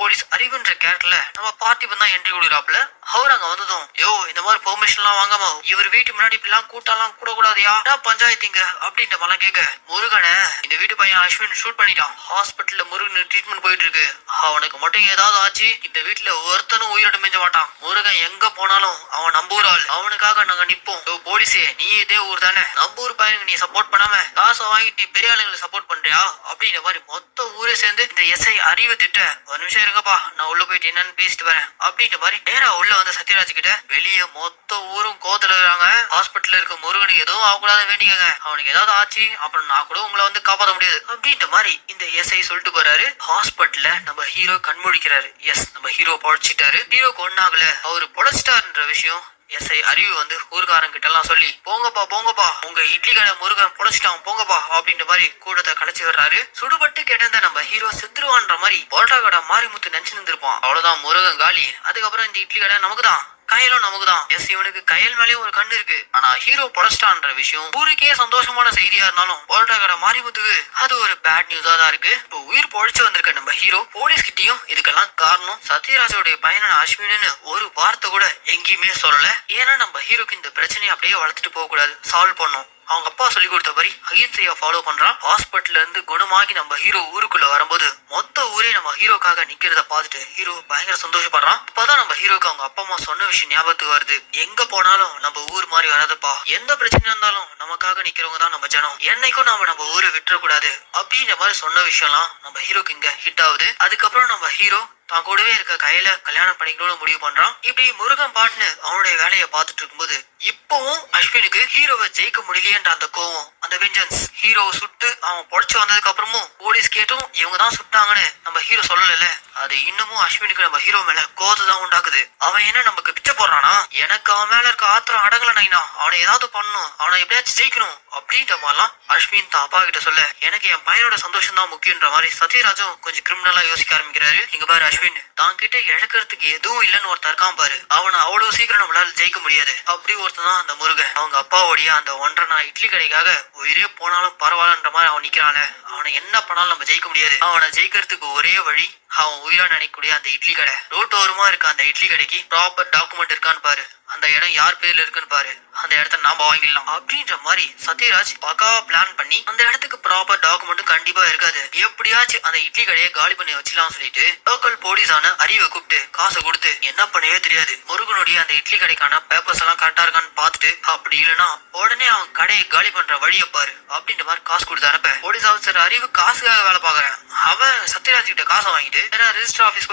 Police அறிவுன்ற கேரக்டர்ல நம்ம பார்த்திபன் தான் என்ட்ரி கொடுக்குறாப்ல. அவர் அங்க வந்ததும், யோ இந்த மாதிரி பெர்மிஷன் எல்லாம் வாங்காம இவர் வீட்டு முன்னாடி இப்படிலாம் கூட்டம்லாம் கூட கூடாதியா பஞ்சாயத்துங்க அப்படின்ற மாதிரிலாம் கேட்க, முருகனை இந்த வீட்டு பையன் அஸ்வின் ஷூட் பண்ணிட்டான். ஹாஸ்பிட்டல்ல முருகன் ட்ரீட்மெண்ட் போயிட்டு இருக்கு. அவனுக்கு மட்டும் ஏதாவது ஆச்சு இந்த வீட்டுல ஒருத்தனும் உயிரோட மிஞ்ச மாட்டான். முருகன் எங்க போனாலும் அவன் நம்ம ஊர் ஆள், அவனுக்காக நாங்க நிப்போம். யோ போலீஸே, நீ இதே ஊர் தானே, நம்ம ஊர் பையனுக்கு நீ சப்போர்ட் பண்ணாம காசை வாங்கிட்டு நீ பெரிய ஆளுங்களை சப்போர்ட் பண்றியா அப்படின்ற மாதிரி மொத்த ஊரே சேர்ந்து இந்த எஸ்ஐ அறிவு திட்ட, ஒரு நிமிஷம் இருங்கப்பா நான் உள்ள போயிட்டு என்னன்னு பேசிட்டு வரேன் அப்படின்ற மாதிரி நேரா உள்ள வந்து சத்யராஜ் கிட்ட, வெளியே மொத்த ஊரும் கோத்துல இருக்காங்க. ஹாஸ்பிட்டல்ல இருக்க முருகனுக்கு எதுவும் ஆகக்கூடாது வேண்டிக்கங்க, அவனுக்கு ஏதாவது ஆச்சு அப்புறம் நான் கூட உங்களை வந்து காப்பாற்ற முடியாது அப்படின்ற மாதிரி இந்த எஸ்ஐ சொல்லிட்டு போறாரு. ஹாஸ்பிட்டல்ல நம்ம ஹீரோ கண்முழிக்கிறாரு. எஸ், நம்ம ஹீரோ பொழைச்சிட்டாரு. ஹீரோக்கு ஒன்னாகல, அவரு பொழைச்சிட்டாருன்ற விஷயம் எஸ்ஐ அறிவு வந்து ஊர்காரங்க கிட்ட எல்லாம் சொல்லி, போங்கப்பா போங்கப்பா உங்க இட்லி கடை முருகன் பொழைச்சிட்டான் போங்கப்பா அப்படின்ற மாதிரி கூட்டத்தை கலைச்சு வர்றாரு. சுடுபட்டு கிடந்த நம்ம ஹீரோ செத்துருவான்ற மாதிரி பரோட்டா கடை மாரிமுத்து நினைச்சு நின்றுப்பான். அவ்வளவுதான், முருகன் காலி. அதுக்கப்புறம் இந்த இட்லி கடை நமக்கு தான், கையலும் நமக்கு தான். எஸ், இவனுக்கு கையல் மேலேயும் ஒரு கண்ணு இருக்கு. ஆனா ஹீரோ பொழைச்சிட்டான்ற விஷயம் ஊருக்கே சந்தோஷமான செய்தியா இருந்தாலும் பரோட்டா கடை மாரிமுத்துக்கு அது ஒரு பேட் நியூஸா தான் இருக்கு. இப்போ உயிர் பொழைச்சு வந்திருக்க நம்ம ஹீரோ போலீஸ் கிட்டயும் இதுக்கெல்லாம் காரணம் சத்யராஜோடைய பையனான அஸ்வின்னு ஒரு வார்த்தை கூட எங்கேயுமே சொல்லல. ஏன்னா நம்ம ஹீரோக்கு இந்த பிரச்சனையை அப்படியே வளர்த்துட்டு போக கூடாது, சால்வ் பண்ணும். அவங்க அப்பா சொல்லி கொடுத்த மாதிரி அகிம்சையா ஃபாலோ பண்றான். ஹாஸ்பிட்டல்ல இருந்து குணமாகி நம்ம ஹீரோ ஊருக்குள்ள வரும்போது மொத்த ஊரே நம்ம ஹீரோக்காக நிக்கிறத பார்த்துட்டு ஹீரோ பயங்கர சந்தோஷப்படுறான். அப்பதான் நம்ம ஹீரோக்கு அவங்க அப்பா அம்மா சொன்ன விஷயம் ஞாபகத்துக்கு வருது. எங்க போனாலும் நம்ம ஊர் மாதிரி வராதுப்பா, எந்த பிரச்சனையா இருந்தாலும் நமக்காக நிக்கிறவங்க தான் நம்ம ஜனம், என்னைக்கும் நாம நம்ம ஊரை விட்டுறக்கூடாது அப்படின்ற மாதிரி சொன்ன விஷயம்லாம் நம்ம ஹீரோக்கு இங்க ஹிட் ஆகுது. அதுக்கப்புறம் நம்ம ஹீரோ தான் கூடவே இருக்க கையில கல்யாணம் பண்ணிக்கணும்னு முடிவு பண்றான். இப்படி முருகன் பாட்டுன்னு அவனுடைய வேலையை பார்த்துட்டு இருக்கும்போது இப்பவும் அஸ்வினுக்கு ஹீரோவை ஜெயிக்க முடியலையன்ற அந்த கோவம், அந்த வெஞ்சன்ஸ், ஹீரோவை சுட்டு அவன் பொழைச்சு வந்ததுக்கு அப்புறமும் போலீஸ் கேட்டும் இவங்க தான் சுட்டாங்கன்னு நம்ம ஹீரோ சொல்லல. அது இன்னமும் அஸ்வினுக்கு நம்ம ஹீரோ மேல கோவத்தை தான் உண்டாக்குது. அவன் என்ன நமக்கு பிச்சை போடுறானா, எனக்கு அவன் மேல இருக்க ஆத்திரம் அடங்கல நைனா, அவனை ஏதாவது பண்ணணும், அவனை எப்படியாச்சும் ஜெயிக்கணும் அப்படின்ற மாதிரிலாம் அஸ்வின் தான் அப்பா கிட்ட சொல்ல, எனக்கு என் பையனோட சந்தோஷம் தான் முக்கியன்ற மாதிரி சத்யராஜும் கொஞ்சம் கிரிமினலா யோசிக்க ஆரம்பிக்கிறாரு. இங்க பாரு அஸ்வின், தான் கிட்ட இழக்கிறதுக்கு எதுவும் இல்லைன்னு ஒருத்தர் இருக்கான் பாரு, அவனை அவ்வளவு சீக்கிரம் நம்மளால ஜெயிக்க முடியாது. அப்படி ஒருத்தன் தான் அந்த முருகன். அவங்க அப்பாவோடைய அந்த 1.5 நாள் இட்லி கடைக்காக உயிரே போனாலும் பரவாயில்லன்ற மாதிரி அவன் நிக்கிறான். அவனை என்ன பண்ணாலும் நம்ம ஜெயிக்க முடியாது. அவனை ஜெயிக்கிறதுக்கு ஒரே வழி அவன் உயிரா நினைக்கக்கூடிய அந்த இட்லி கடை. ரோட்டோரமா இருக்க அந்த இட்லி கடைக்கு ப்ராப்பர் டாக்குமெண்ட் இருக்கான்னு பாரு, அந்த இடம் யார் பேர்ல இருக்குன்னு பாரு, அந்த இடத்த நாம வாங்கிடலாம் அப்படின்ற மாதிரி சத்யராஜ் பக்காவா பிளான் பண்ணி அந்த இடத்துக்கு ப்ராப்பர் டாக்குமெண்ட் கண்டிப்பா இருக்காது, எப்படியாச்சும் அந்த இட்லி கடையை காலி பண்ணி வச்சிடலாம் சொல்லிட்டு லோக்கல் போலீஸான அறிவை கூப்பிட்டு காசை கொடுத்து என்ன பண்ணவே தெரியாது முருகனுடைய அந்த இட்லி கடைக்கான பேப்பர்ஸ் எல்லாம் கரெக்டா இருக்கான்னு பார்த்துட்டு, அப்படி இல்லைன்னா உடனே அவன் கடையை காலி பண்ற வழியை பாரு அப்படின்ற மாதிரி காசு கொடுத்து அனுப்ப, போலீஸ் ஆஃபீஸர் அறிவு காசுக்காக வேலை பாக்குறேன். அவன் சத்யராஜ் கிட்ட காசை வாங்கிட்டு ரெஜிஸ்டர் ஆபீஸ்